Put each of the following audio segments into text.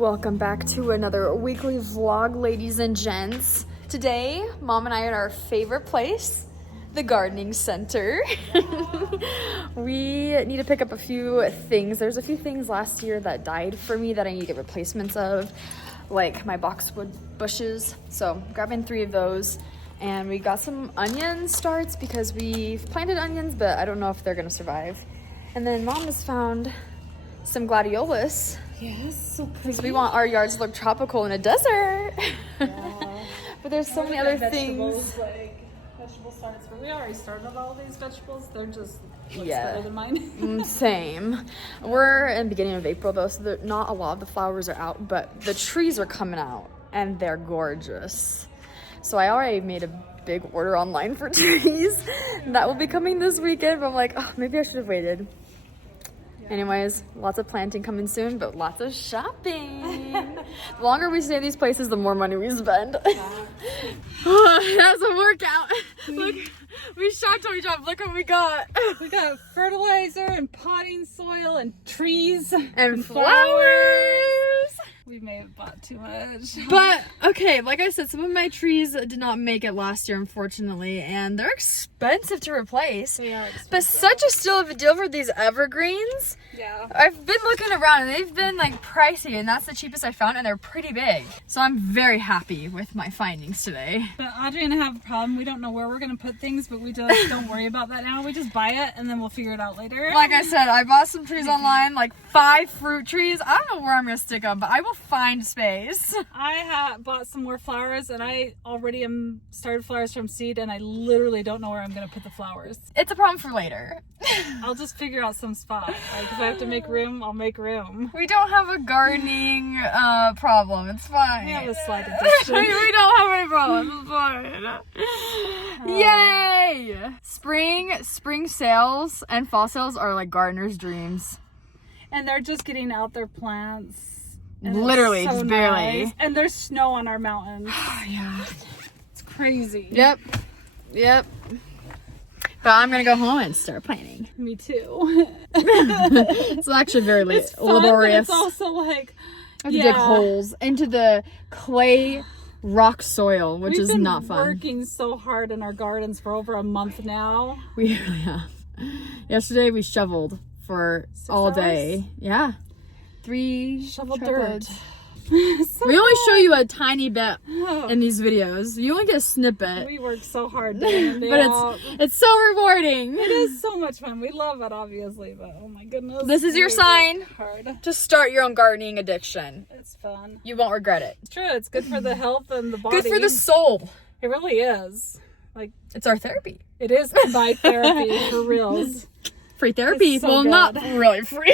Welcome back to another weekly vlog, ladies and gents. Today, Mom and I are at our favorite place, the gardening center. We need to pick up a few things. There's a few things last year that died for me that I need to get replacements of, like my boxwood bushes. So I'm grabbing 3 of those. And we got some onion starts because we've planted onions, but I don't know if they're gonna survive. And then Mom has found some gladiolus. Yes, so pretty. Because we want our yards to look tropical in a desert. Yeah. But there's so many other things. Like vegetable starts, but we already started all these vegetables. They're just better than mine. Same. We're in the beginning of April though, so not a lot of the flowers are out, but the trees are coming out and they're gorgeous. So I already made a big order online for trees. That will be coming this weekend, but I'm like, oh, maybe I should have waited. Anyways, lots of planting coming soon, but lots of shopping. The longer we stay in these places, the more money we spend. That's a workout. Look, we shocked how we dropped. Look what we got. We got fertilizer and potting soil and trees and flowers. We may have bought too much. But, okay, like I said, some of my trees did not make it last year, unfortunately, and they're expensive to replace. They are expensive. But such a steal of a deal for these evergreens. Yeah. I've been looking around, and they've been, like, pricey, and that's the cheapest I found, and they're pretty big. So I'm very happy with my findings today. But Audrey and I have a problem. We don't know where we're going to put things, but we just don't worry about that now. We just buy it, and then we'll figure it out later. Like I said, I bought some trees online, like 5 fruit trees. I don't know where I'm going to stick them, but I will find space. I bought some more flowers, and I already started flowers from seed, and I literally don't know where I'm going to put the flowers. It's a problem for later. I'll just figure out some spot. Like, if I have to make room, I'll make room. We don't have a gardening problem. It's fine. We have a slight addiction. We don't have any problems. It's fine. Yay! Spring sales and fall sales are like gardeners' dreams. And they're just getting out their plants. Literally, so just barely. Nice. And there's snow on our mountains. Yeah. It's crazy. Yep. But I'm gonna go home and start planting. Me too. It's actually very laborious. It's also like, I have to dig holes into the clay rock soil, which is not fun. We've been working so hard in our gardens for over a month now. We really have. Yesterday we shoveled for 6 all day. Hours? Yeah. 3 shoveled truckloads. dirt. We only show you a tiny bit in these videos. You only get a snippet. We worked so hard doing it. But it's so rewarding. It is so much fun. We love it, obviously, but oh my goodness. This is your sign. Hard. Just start your own gardening addiction. It's fun. You won't regret it. It's true. It's good for the health and the body. Good for the soul. It really is. Like, it's our therapy. It is my therapy, for reals. Free therapy. So well, good. not really free.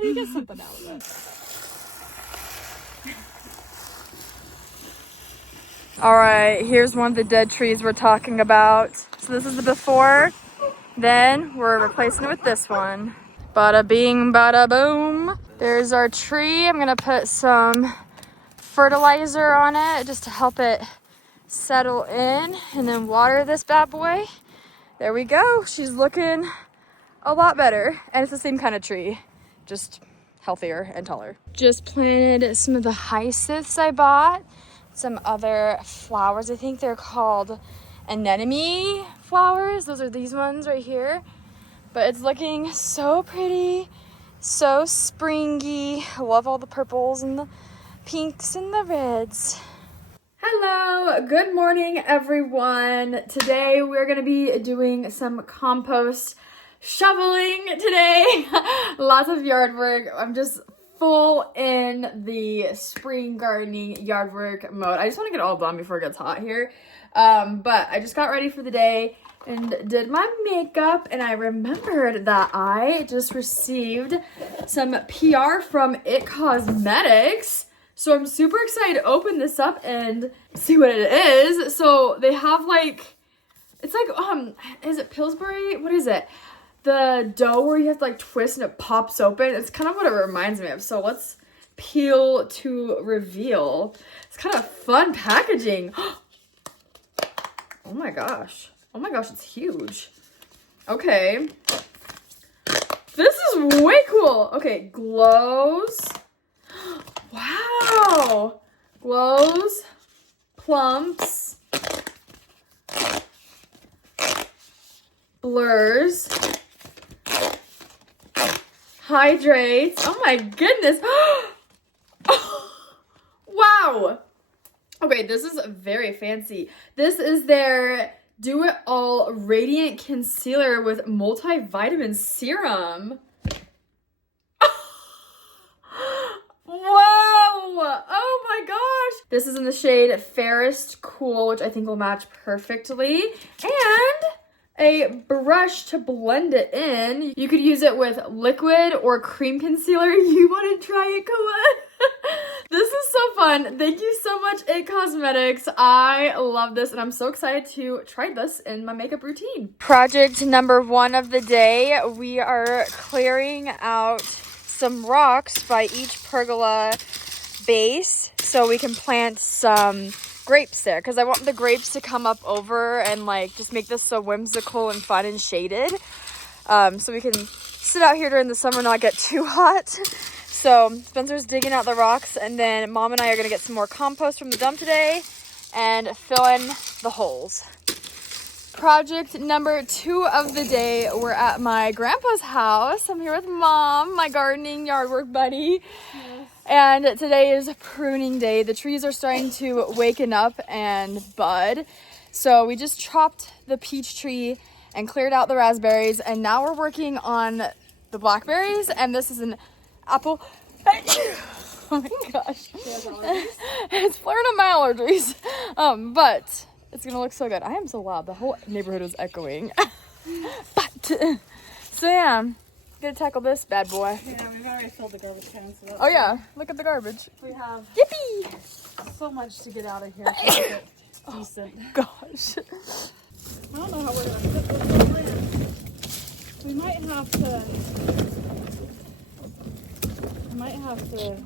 You get something out of it. All right, here's one of the dead trees we're talking about. So this is the before, then we're replacing it with this one. Bada bing, bada boom. There's our tree. I'm gonna put some fertilizer on it just to help it settle in, and then water this bad boy. There we go. She's looking a lot better, and it's the same kind of tree, just healthier and taller. Just planted some of the hyacinths I bought. Some other flowers. I think they're called anemone flowers. Those are these ones right here. But it's looking so pretty, so springy. I love all the purples and the pinks and the reds. Hello, good morning everyone. Today we're gonna be doing some compost shoveling today. Lots of yard work. I'm just full in the spring gardening yard work mode. I just want to get it all done before it gets hot here. But I just got ready for the day and did my makeup, and I remembered that I just received some PR from It Cosmetics. So I'm super excited to open this up and see what it is. So they have like, it's like, is it Pillsbury? What is it? The dough where you have to like twist and it pops open. It's kind of what it reminds me of. So let's peel to reveal. It's kind of fun packaging. Oh my gosh. Oh my gosh, it's huge. Okay. This is way cool. Okay, glows. Plumps, Blurs, Hydrates. Oh my goodness. Wow. Okay, this is very fancy. This is their Do It All Radiant Concealer with Multivitamin Serum. Wow! Oh my gosh! This is in the shade Fairest Cool, which I think will match perfectly. And a brush to blend it in. You could use it with liquid or cream concealer. You want to try it, Koa? This is so fun. Thank you so much, It Cosmetics. I love this and I'm so excited to try this in my makeup routine. Project number 1 of the day. We are clearing out some rocks by each pergola base so we can plant some grapes there, because I want the grapes to come up over and like just make this so whimsical and fun and shaded, so we can sit out here during the summer, not get too hot. So Spencer's digging out the rocks, and then Mom and I are gonna get some more compost from the dump today and fill in the holes. Project number 2 of the day. We're at my grandpa's house. I'm here with Mom, my gardening yard work buddy. Yes. And today is pruning day. The trees are starting to waken up and bud. So we just chopped the peach tree and cleared out the raspberries. And now we're working on the blackberries. And this is an apple. Oh my gosh. It's flaring up my allergies. But it's gonna look so good. I am so loud. The whole neighborhood is echoing. But so yeah, gonna tackle this bad boy. Yeah, we've already filled the garbage cans. So oh yeah, look at the garbage. We have Yippee! so much to get out of here to make it decent. Gosh. I don't know how we're gonna fit this all in. We might have to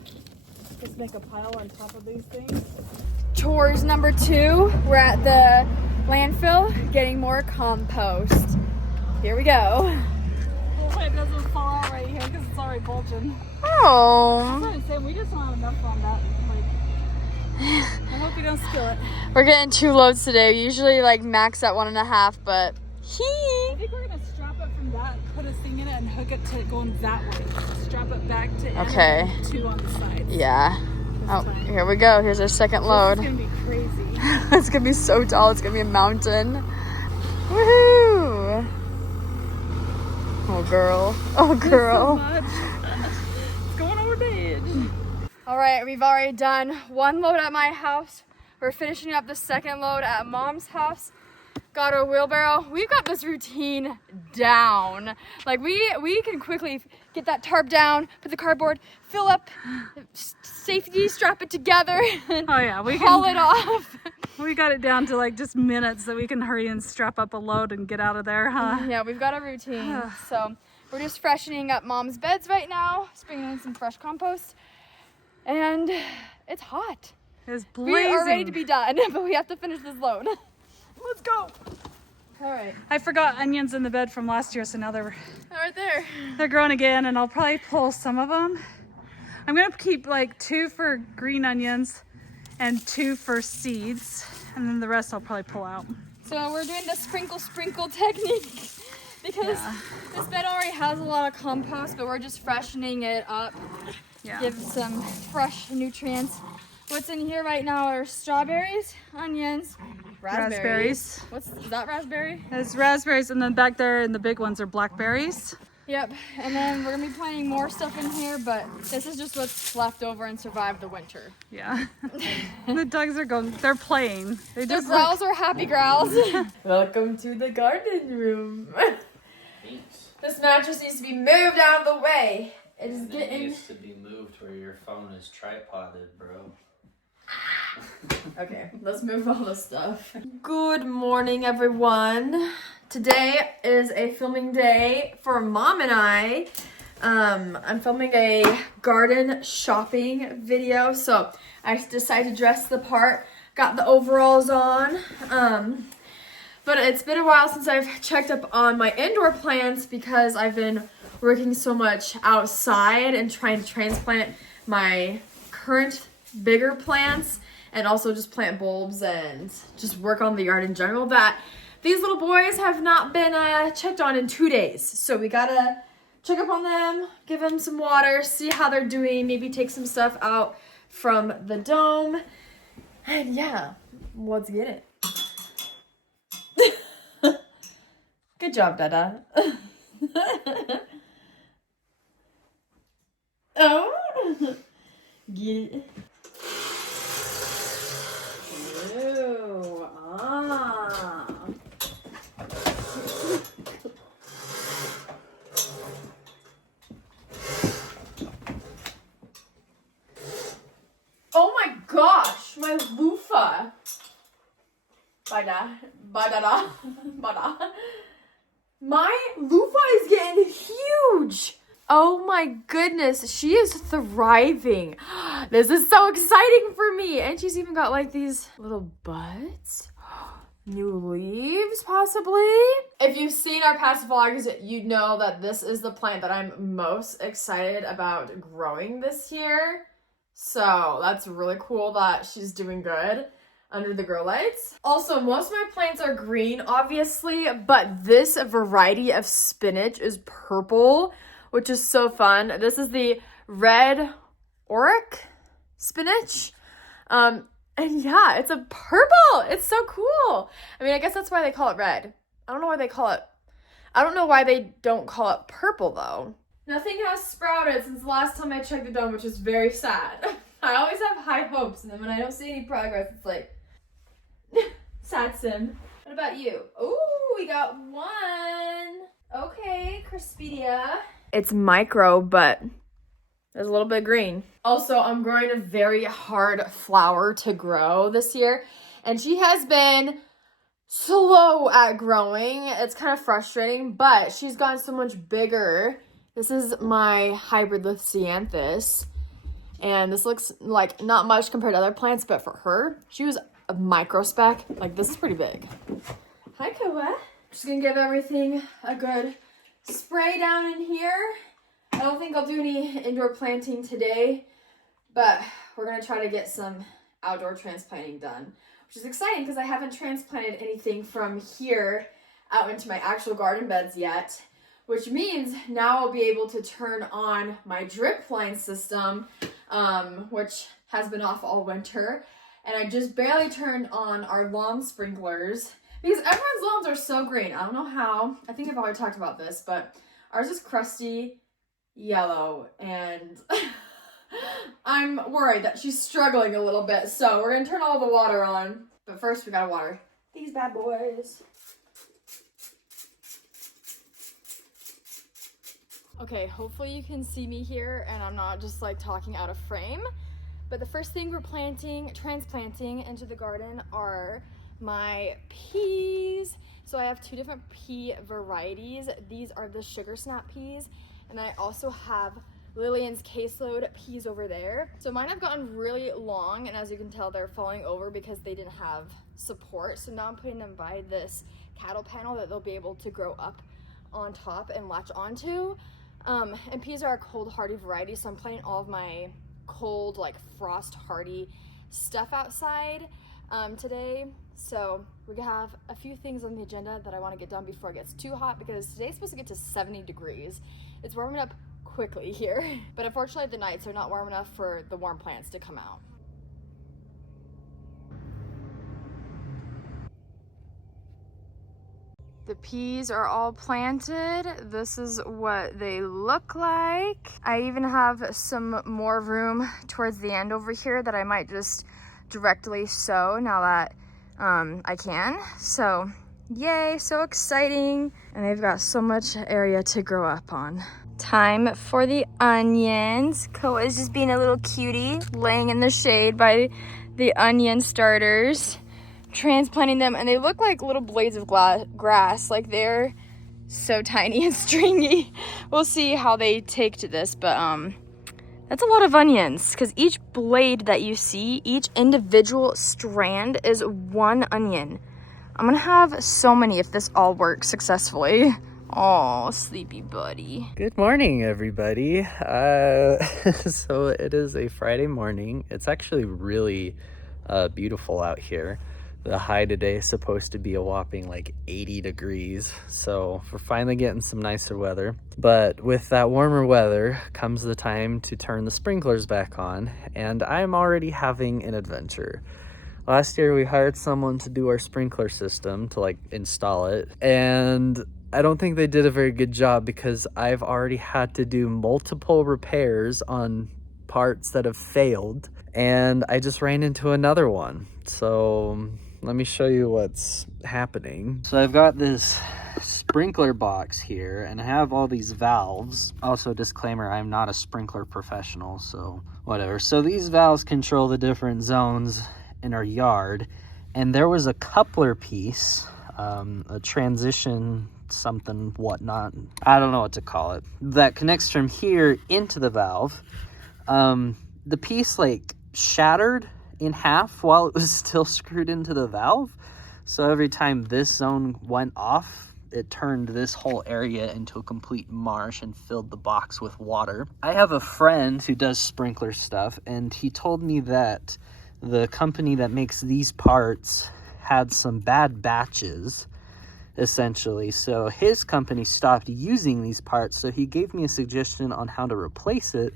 just make a pile on top of these things. Chores number 2. We're at the landfill getting more compost. Here we go. Hopefully it doesn't fall out right here because it's already bulging. Oh. That's what I'm saying. We just don't have enough on that. I hope you don't spill it. We're getting 2 loads today. We usually like max at 1.5, but I think we're gonna strap it from that, put a thing in it, and hook it to going that way. Strap it back to okay. And 2 on the sides. Yeah. Oh, here we go. Here's our second load. It's gonna be crazy. It's gonna be so tall. It's gonna be a mountain. Woohoo! Oh, girl. Oh, girl. So it's going over the edge. All right, we've already done 1 load at my house. We're finishing up the 2nd load at Mom's house. Got our wheelbarrow. We've got this routine down. Like we can quickly get that tarp down, put the cardboard, fill up, safety strap it together, and oh yeah, we haul it off. We got it down to like just minutes that we can hurry and strap up a load and get out of there, huh? Yeah, we've got a routine. So we're just freshening up Mom's beds right now, bringing in some fresh compost, and it's hot. It's blazing. We are ready to be done, but we have to finish this load. Let's go. All right. I forgot onions in the bed from last year, so now they're right there. They're growing again, and I'll probably pull some of them. I'm gonna keep like 2 for green onions and 2 for seeds, and then the rest I'll probably pull out. So we're doing the sprinkle technique because this bed already has a lot of compost, but we're just freshening it up. Yeah. Give some fresh nutrients. What's in here right now are strawberries, onions, raspberries. Is that raspberry? It's raspberries, and then back there in the big ones are blackberries. Yep, and then we're gonna be planting more stuff in here, but this is just what's left over and survived the winter. Yeah. The dogs are going, they're playing. Their growls are happy growls. Welcome to the garden room. This mattress needs to be moved out of the way. It needs to be moved where your phone is tripoded, bro. Okay, let's move all this stuff. Good morning, everyone. Today is a filming day for Mom and I. I'm filming a garden shopping video, so I decided to dress the part. Got the overalls on. But it's been a while since I've checked up on my indoor plants because I've been working so much outside and trying to transplant my current bigger plants and also just plant bulbs and just work on the yard in general, that these little boys have not been checked on in 2 days. So we gotta check up on them, give them some water, see how they're doing, maybe take some stuff out from the dome. And yeah, let's get it. Good job, Dada. Oh, get it. Ew. Ah. Oh my gosh, my loofah. Bada, bada, bada. My loofah is getting huge. Oh my goodness, she is thriving. This is so exciting for me. And she's even got like these little buds. New leaves, possibly. If you've seen our past vlogs, you know that this is the plant that I'm most excited about growing this year. So that's really cool that she's doing good under the grow lights. Also, most of my plants are green, obviously, but this variety of spinach is purple, which is so fun. This is the red auric spinach. And yeah, it's a purple. It's so cool. I mean, I guess that's why they call it red. I don't know why they call it, I don't know why they don't call it purple though. Nothing has sprouted since the last time I checked the dome, which is very sad. I always have high hopes, and then when I don't see any progress, it's like, sad sim. What about you? Oh, we got one. Okay, Crispidia. It's micro, but there's a little bit of green. Also, I'm growing a very hard flower to grow this year, and she has been slow at growing. It's kind of frustrating, but she's gotten so much bigger. This is my hybrid Lycianthus, and this looks like not much compared to other plants, but for her, she was a micro spec. Like, this is pretty big. Hi, Koa. Just gonna give everything a good spray down in here. I don't think I'll do any indoor planting today, but we're gonna try to get some outdoor transplanting done, which is exciting because I haven't transplanted anything from here out into my actual garden beds yet, which means now I'll be able to turn on my drip line system, which has been off all winter. And I just barely turned on our lawn sprinklers because everyone's lawns are so green. I don't know how. I think I've already talked about this, but ours is crusty yellow, and I'm worried that she's struggling a little bit. So we're gonna turn all the water on, but first we gotta water these bad boys. Okay, hopefully you can see me here and I'm not just like talking out of frame. But the first thing we're transplanting into the garden are my peas. So I have two different pea varieties. These are the sugar snap peas, and I also have Lillian's caseload peas over there. So mine have gotten really long, and as you can tell, they're falling over because they didn't have support. So now I'm putting them by this cattle panel that they'll be able to grow up on top and latch onto. And peas are a cold hardy variety, so I'm planting all of my cold, like frost hardy stuff outside today. So we have a few things on the agenda that I want to get done before it gets too hot, because today's supposed to get to 70 degrees. It's warming up quickly here, but unfortunately the nights are not warm enough for the warm plants to come out. The peas are all planted. This is what they look like. I even have some more room towards the end over here that I might just directly sow now that I can. So yay, so exciting. And they've got so much area to grow up on. Time for the onions. Koa is just being a little cutie, laying in the shade by the onion starters. Transplanting them, and they look like little blades of grass. Like, they're so tiny and stringy. We'll see how they take to this, but that's a lot of onions, because each blade that you see, each individual strand is one onion. I'm gonna have so many if this all works successfully. Oh, sleepy buddy. Good morning, everybody. So it is a Friday morning. It's actually really beautiful out here. The high today is supposed to be a whopping like 80 degrees. So we're finally getting some nicer weather. But with that warmer weather comes the time to turn the sprinklers back on. And I'm already having an adventure. Last year we hired someone to do our sprinkler system, to like install it. And I don't think they did a very good job because I've already had to do multiple repairs on parts that have failed. And I just ran into another one. So let me show you what's happening. So I've got this sprinkler box here and I have all these valves. Also, disclaimer, I'm not a sprinkler professional, so whatever. So these valves control the different zones in our yard, and there was a coupler piece, a transition something whatnot, I don't know what to call it, that connects from here into the valve. The piece like shattered in half while it was still screwed into the valve. So every time this zone went off, it turned this whole area into a complete marsh and filled the box with water. I have a friend who does sprinkler stuff, and he told me that the company that makes these parts had some bad batches, essentially. So his company stopped using these parts, so he gave me a suggestion on how to replace it.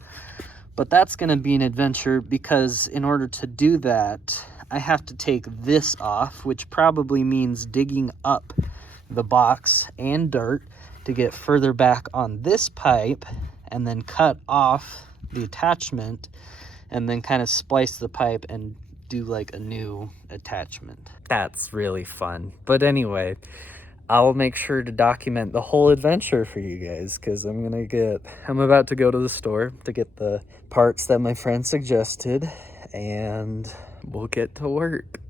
But that's going to be an adventure because in order to do that, I have to take this off, which probably means digging up the box and dirt to get further back on this pipe, and then cut off the attachment and then kind of splice the pipe and do like a new attachment. That's really fun. But anyway, I'll make sure to document the whole adventure for you guys because I'm about to go to the store to get the parts that my friend suggested, and we'll get to work.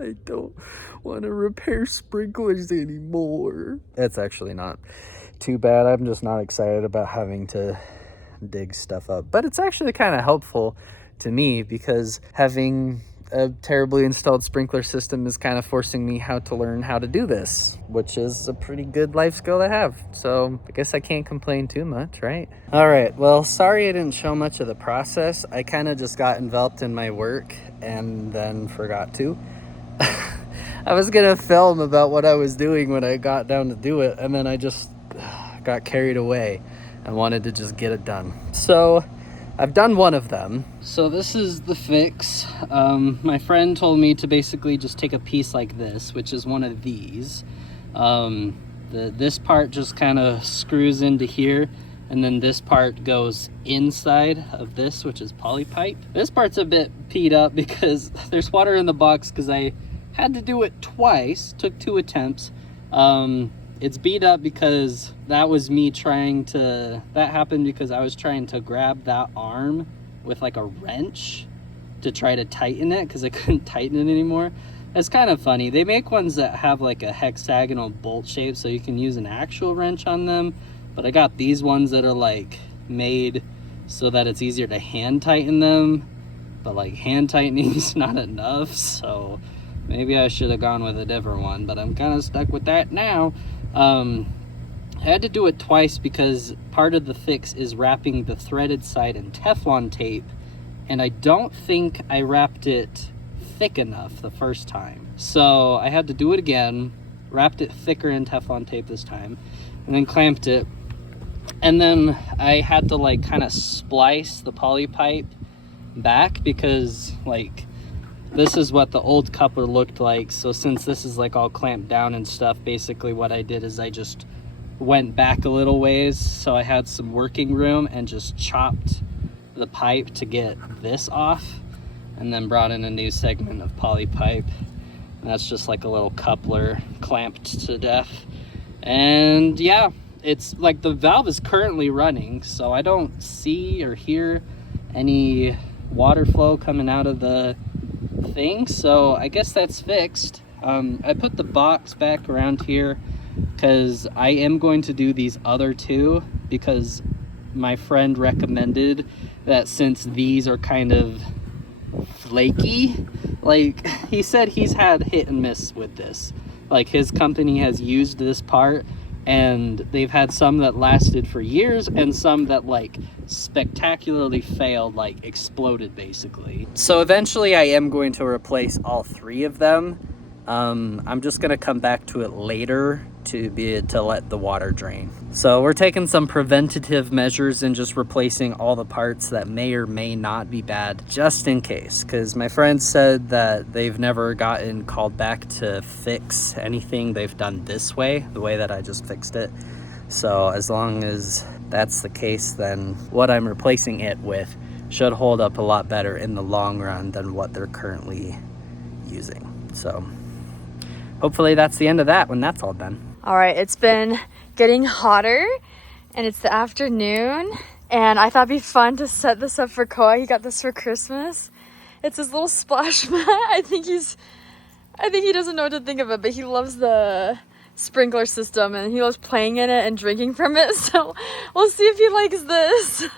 I don't want to repair sprinklers anymore. It's actually not too bad. I'm just not excited about having to dig stuff up. But it's actually kind of helpful to me because having a terribly installed sprinkler system is kind of forcing me how to learn how to do this, which is a pretty good life skill to have. So I guess I can't complain too much, right? All right, well, sorry I didn't show much of the process. I kind of just got enveloped in my work and then forgot to. I was gonna film about what I was doing when I got down to do it, and then I just got carried away and wanted to just get it done. So I've done one of them. So this is the fix. My friend told me to basically just take a piece like this, which is one of these. This part just kind of screws into here, and then this part goes inside of this, which is poly pipe. This part's a bit peed up because there's water in the box because I had to do it twice, took 2 attempts. It's beat up because that happened because I was trying to grab that arm with like a wrench to try to tighten it because I couldn't tighten it anymore. It's kind of funny. They make ones that have like a hexagonal bolt shape so you can use an actual wrench on them, but I got these ones that are like made so that it's easier to hand tighten them, but like hand tightening is not enough, so maybe I should have gone with a different one, but I'm kind of stuck with that now. I had to do it twice because part of the fix is wrapping the threaded side in Teflon tape, and I don't think I wrapped it thick enough the first time. So I had to do it again, wrapped it thicker in Teflon tape this time, and then clamped it. And then I had to like kind of splice the poly pipe back because like this is what the old coupler looked like. So since this is like all clamped down and stuff, basically what I did is I just went back a little ways so I had some working room and just chopped the pipe to get this off, and then brought in a new segment of poly pipe. And that's just like a little coupler clamped to death. And yeah, it's like the valve is currently running, so I don't see or hear any water flow coming out of the thing, so I guess that's fixed. I put the box back around here because I am going to do these other 2 because my friend recommended that since these are kind of flaky, like he said he's had hit and miss with this. Like his company has used this part And they've had some that lasted for years and some that like spectacularly failed, like exploded basically. So eventually I am going to replace all 3 of them. I'm just gonna come back to it later to let the water drain. So we're taking some preventative measures and just replacing all the parts that may or may not be bad, just in case, because my friend said that they've never gotten called back to fix anything they've done this way, the way that I just fixed it. So as long as that's the case, then what I'm replacing it with should hold up a lot better in the long run than what they're currently using. So hopefully that's the end of that when that's all done. All right, it's been getting hotter and it's the afternoon, and I thought it'd be fun to set this up for Koa. He got this for Christmas. It's this little splash mat. I think he doesn't know what to think of it, but he loves the sprinkler system and he loves playing in it and drinking from it. So we'll see if he likes this. Do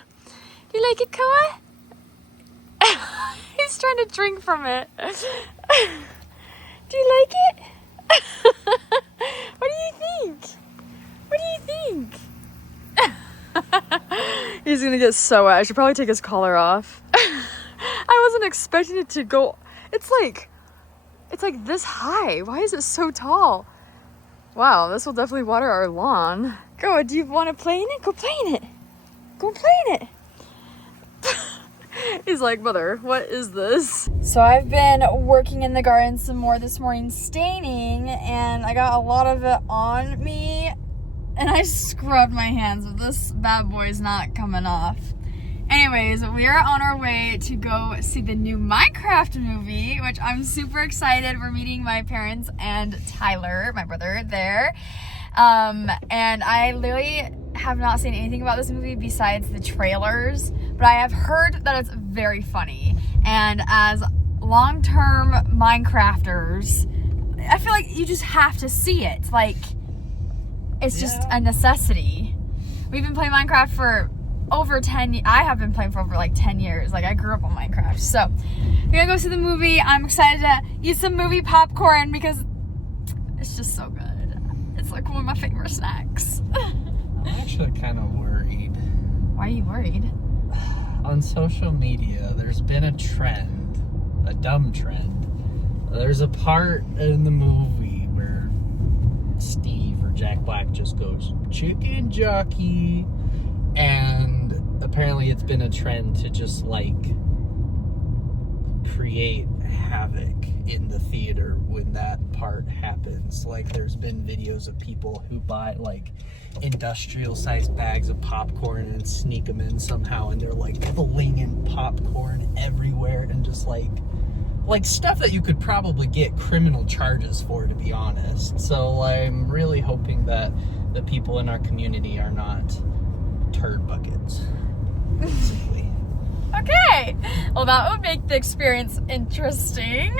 you like it, Koa? He's trying to drink from it. Do you like it? What do you think? What do you think? He's gonna get so wet. I should probably take his collar off. I wasn't expecting it to go. It's like this high. Why is it so tall? Wow, this will definitely water our lawn. Go, do you want to play in it? Go play in it. Go play in it. He's like, mother, what is this? So I've been working in the garden some more this morning, staining, and I got a lot of it on me, and I scrubbed my hands, but this bad boy is not coming off. Anyways, we are on our way to go see the new Minecraft movie, which I'm super excited. We're meeting my parents and Tyler, my brother, there. And I literally have not seen anything about this movie besides the trailers, but I have heard that it's very funny. And as long-term Minecrafters, I feel like you just have to see it. Like, it's just a necessity. We've been playing Minecraft for over 10 years. I have been playing for over like 10 years. Like, I grew up on Minecraft. So we're gonna go see the movie. I'm excited to eat some movie popcorn because it's just so good. It's like one of my favorite snacks. I'm actually kind of worried. Why are you worried? On social media, there's been a trend, a dumb trend. There's a part in the movie where Steve or Jack Black just goes, "Chicken jockey," and apparently it's been a trend to just like create havoc in the theater when that part happens. Like, there's been videos of people who buy like industrial sized bags of popcorn and sneak them in somehow, and they're like flinging popcorn everywhere and just like stuff that you could probably get criminal charges for, to be honest. So I'm really hoping that the people in our community are not turd buckets, basically. Okay, well, that would make the experience interesting.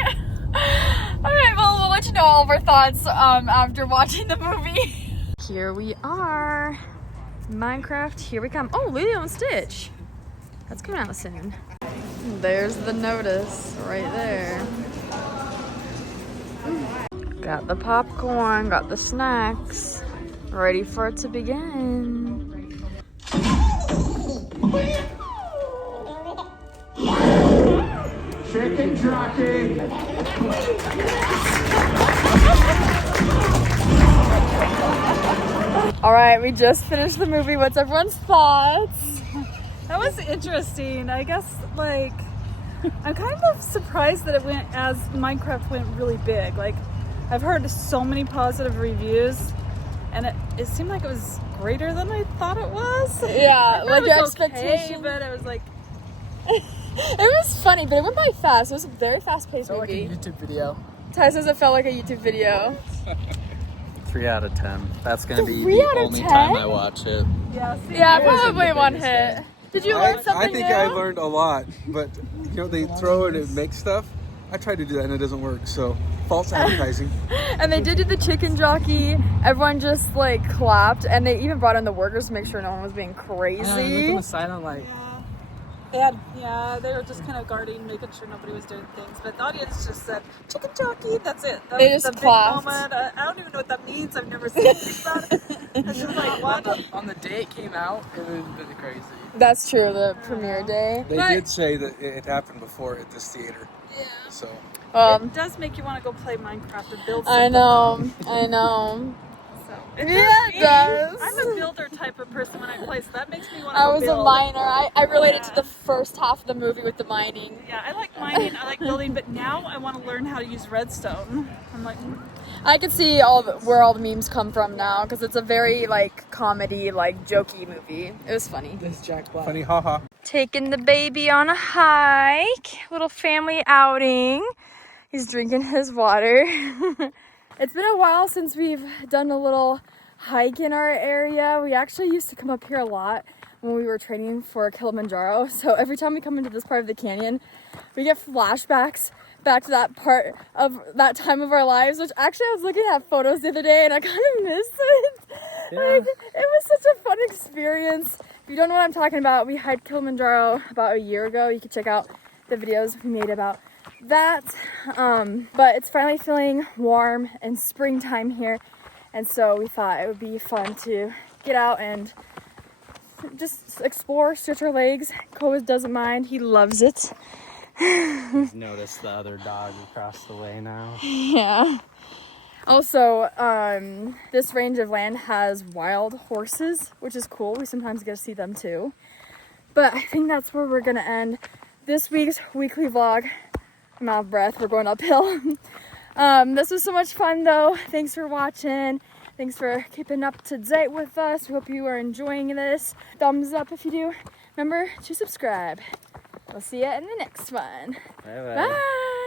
All right, well, we'll let you know all of our thoughts after watching the movie. Here we are, Minecraft, here we come. Oh, Lilo and Stitch, that's coming out soon. There's the notice right there. Got the popcorn, got the snacks, ready for it to begin. Chicken jockey. All right, we just finished the movie. What's everyone's thoughts? That was interesting. I guess, like, I'm kind of surprised that it went as Minecraft went really big. Like, I've heard so many positive reviews, and it seemed like it was greater than I thought it was. Yeah, like your expectation. But it was like... It was funny, but it went by fast. It was a very fast-paced movie. Like a YouTube video. Ty says it felt like a YouTube video. 3 out of 10. That's gonna be 3 the out of only 10? time I watch it. Yeah, see, Yeah, I wasn't probably the one biggest hit. fan. Did you learn something I think new? I learned a lot, but you know, they throw it and make stuff. I tried to do that and it doesn't work, so false advertising. And they did the chicken jockey. Everyone just like clapped, and they even brought in the workers to make sure no one was being crazy. Look on the side, I'm like, Yeah, they were just kind of guarding, making sure nobody was doing things. But the audience just said, chicken jockey, that's it. That They was just the clapped. big moment. I don't even know what that means. I've never seen anything about it. It's just like, what? On the day it came out, it was really crazy. That's true, the premiere day. They But- did say that it happened before at this theater. Yeah. So It does make you want to go play Minecraft and build something. I know. So, it Yeah, does it me. does. I'm a builder type of person when I play, so that makes me want to I go was a build. miner. I related to Yeah. the first half of the movie with the mining. Yeah, I like mining, I like building, but now I want to learn how to use redstone. I'm like, I could see where all the memes come from now because it's a very like comedy, like jokey movie. It was funny. This Jack Black. funny, haha. Taking the baby on a hike, little family outing. He's drinking his water. It's been a while since we've done a little hike in our area. We actually used to come up here a lot when we were training for Kilimanjaro. So every time we come into this part of the canyon, we get flashbacks back to that part of that time of our lives, which actually I was looking at photos the other day and I kind of miss it. Yeah. Like, it was such a fun experience. If you don't know what I'm talking about, we hiked Kilimanjaro about a year ago. You can check out the videos we made about that. But it's finally feeling warm and springtime here. And so we thought it would be fun to get out and just explore, stretch our legs. Koa doesn't mind. He loves it. He's noticed the other dog across the way now. Yeah. Also, this range of land has wild horses, which is cool. We sometimes get to see them too. But I think that's where we're gonna end this week's weekly vlog. I'm out of breath. We're going uphill. This was so much fun though. Thanks for watching. Thanks for keeping up to date with us. We hope you are enjoying this. Thumbs up if you do. Remember to subscribe. We'll see you in the next one. Bye-bye. Bye.